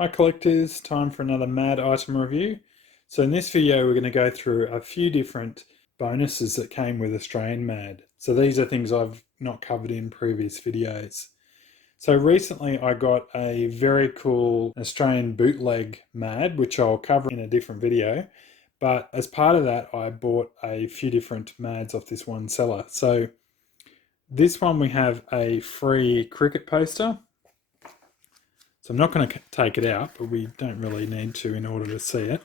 Hi collectors, time for another mad item review. So in this video we're going to go through a few different bonuses that came with Australian Mad. So these are things I've not covered in previous videos. So recently I got a very cool Australian bootleg Mad, which I'll cover in a different video. But as part of that I bought a few different Mads off this one seller. So this one we have a free cricket poster. So I'm not going to take it out, but we don't really need to in order to see it.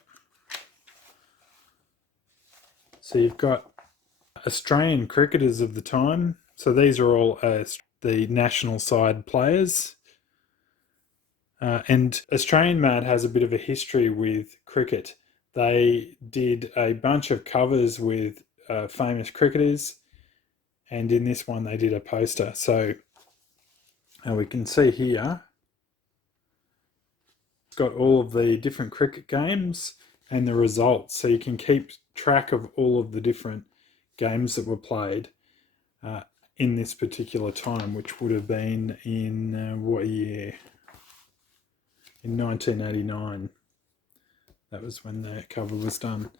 So you've got Australian cricketers of the time. So these are all the national side players. And Australian Mad has a bit of a history with cricket. They did a bunch of covers with famous cricketers. And in this one they did a poster. So we can see here got all of the different cricket games and the results, so you can keep track of all of the different games that were played in this particular time, which would have been in what year? In 1989. That was when the cover was done.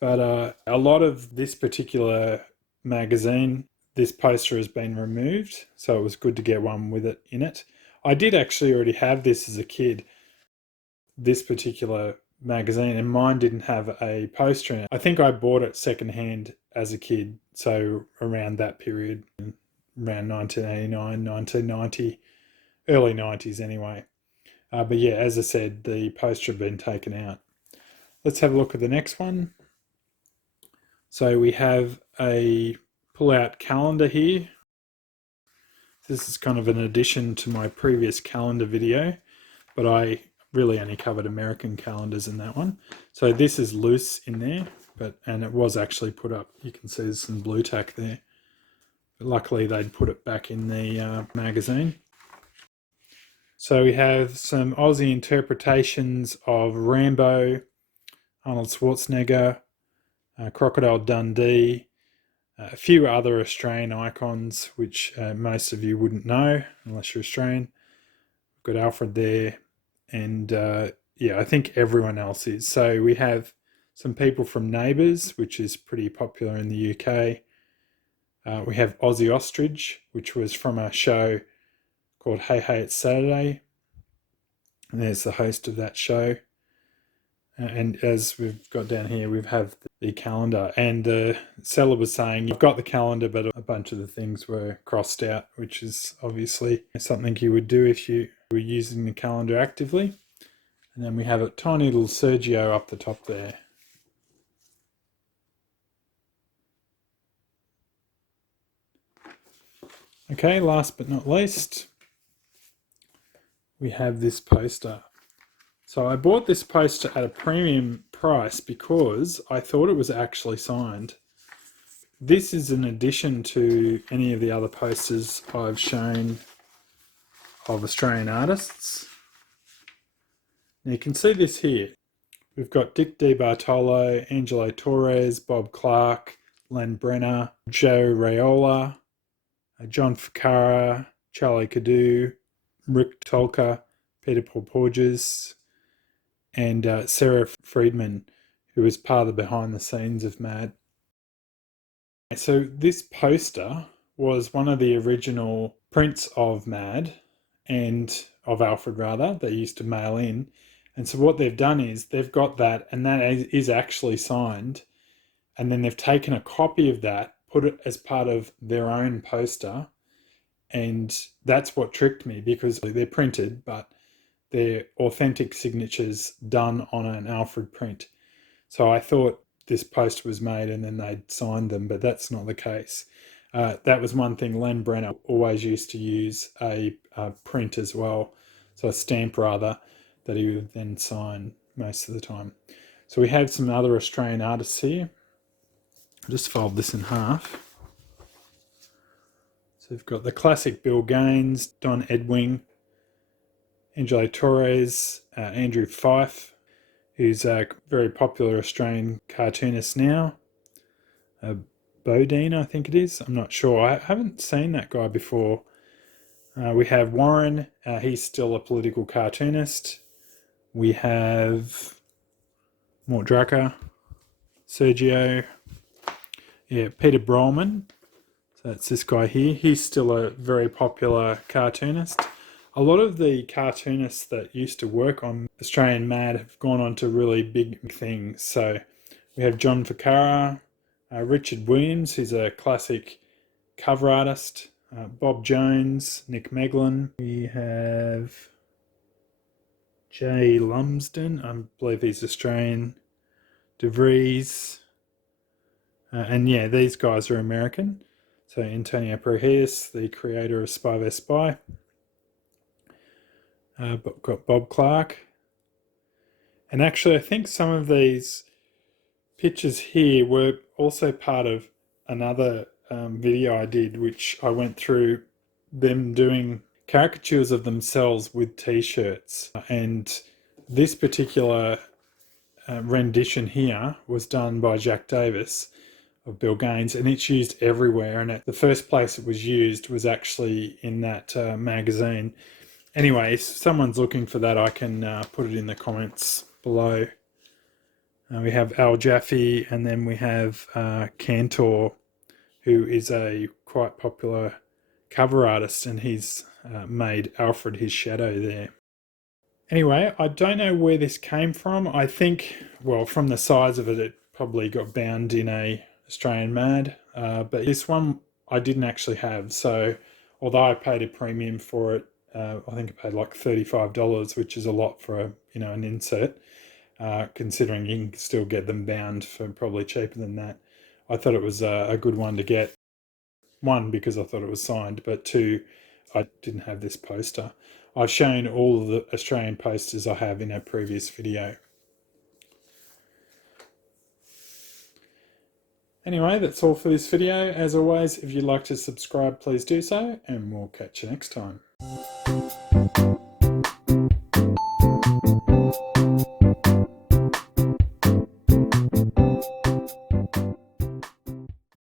But a lot of this particular magazine, this poster has been removed, so it was good to get one with it in it. I did actually already have this as a kid, this particular magazine, and mine didn't have a poster in it. I think I bought it secondhand as a kid, so around that period, around 1989, 1990, early 90s anyway. But yeah, as I said, the poster had been taken out. Let's have a look at the next one. So we have a pull-out calendar here. This is kind of an addition to my previous calendar video, but I really only covered American calendars in that one. So this is loose in there, and it was actually put up. You can see there's some blue tack there. But luckily they'd put it back in the magazine. So we have some Aussie interpretations of Rambo, Arnold Schwarzenegger, Crocodile Dundee, a few other Australian icons, which most of you wouldn't know unless you're Australian. We've got Alfred there. And yeah, I think everyone else is. So we have some people from Neighbours, which is pretty popular in the UK. We have Aussie Ostrich, which was from a show called Hey Hey It's Saturday. And there's the host of that show. And as we've got down here, we have the calendar. And the seller was saying, you've got the calendar, but a bunch of the things were crossed out, which is obviously something you would do if you were using the calendar actively. And then we have a tiny little Sergio up the top there. Okay, last but not least, we have this poster. So I bought this poster at a premium price because I thought it was actually signed. This is an addition to any of the other posters I've shown of Australian artists. Now you can see this here. We've got Dick DiBartolo, Angelo Torres, Bob Clark, Len Brenner, Joe Raiola, John Ficarra, Charlie Cadu, Rick Tolka, Peter Paul Porges, and Sarah Friedman, who was part of the behind the scenes of Mad. So this poster was one of the original prints of Mad, and of Alfred rather, they used to mail in. And so what they've done is they've got that, and that is actually signed, and then they've taken a copy of that, put it as part of their own poster, and that's what tricked me, because they're printed, but they're authentic signatures done on an Alfred print. So I thought this poster was made and then they'd signed them, but that's not the case. That was one thing. Len Brenner always used to use a print as well, so a stamp rather, that he would then sign most of the time. So we have some other Australian artists here. I'll just fold this in half. So we've got the classic Bill Gaines, Don Edwing, Angelo Torres, Andrew Fife, who's a very popular Australian cartoonist now. Bodine, I think it is. I'm not sure. I haven't seen that guy before. We have Warren. He's still a political cartoonist. We have Mort Drucker, Sergio, yeah, Peter Brolman. So that's this guy here. He's still a very popular cartoonist. A lot of the cartoonists that used to work on Australian Mad have gone on to really big things. So we have John Ficarra, Richard Williams, who's a classic cover artist, Bob Jones, Nick Meglin. We have Jay Lumsden, I believe he's Australian, De Vries, and yeah, these guys are American. So Antonio Perez, the creator of Spy vs Spy. Got Bob Clark. And actually, I think some of these pictures here were also part of another video I did, which I went through them doing caricatures of themselves with t-shirts. And this particular rendition here was done by Jack Davis of Bill Gaines, and it's used everywhere. And the first place it was used was actually in that magazine. Anyway, if someone's looking for that, I can put it in the comments below. We have Al Jaffe, and then we have Cantor, who is a quite popular cover artist, and he's made Alfred his shadow there. Anyway, I don't know where this came from. I think, well, from the size of it, it probably got bound in a Australian Mad, but this one I didn't actually have. So although I paid a premium for it, I think I paid like $35, which is a lot for an insert. Considering you can still get them bound for probably cheaper than that. I thought it was a good one to get. One, because I thought it was signed, but two, I didn't have this poster. I've shown all of the Australian posters I have in a previous video. Anyway, that's all for this video. As always, if you'd like to subscribe, please do so, and we'll catch you next time.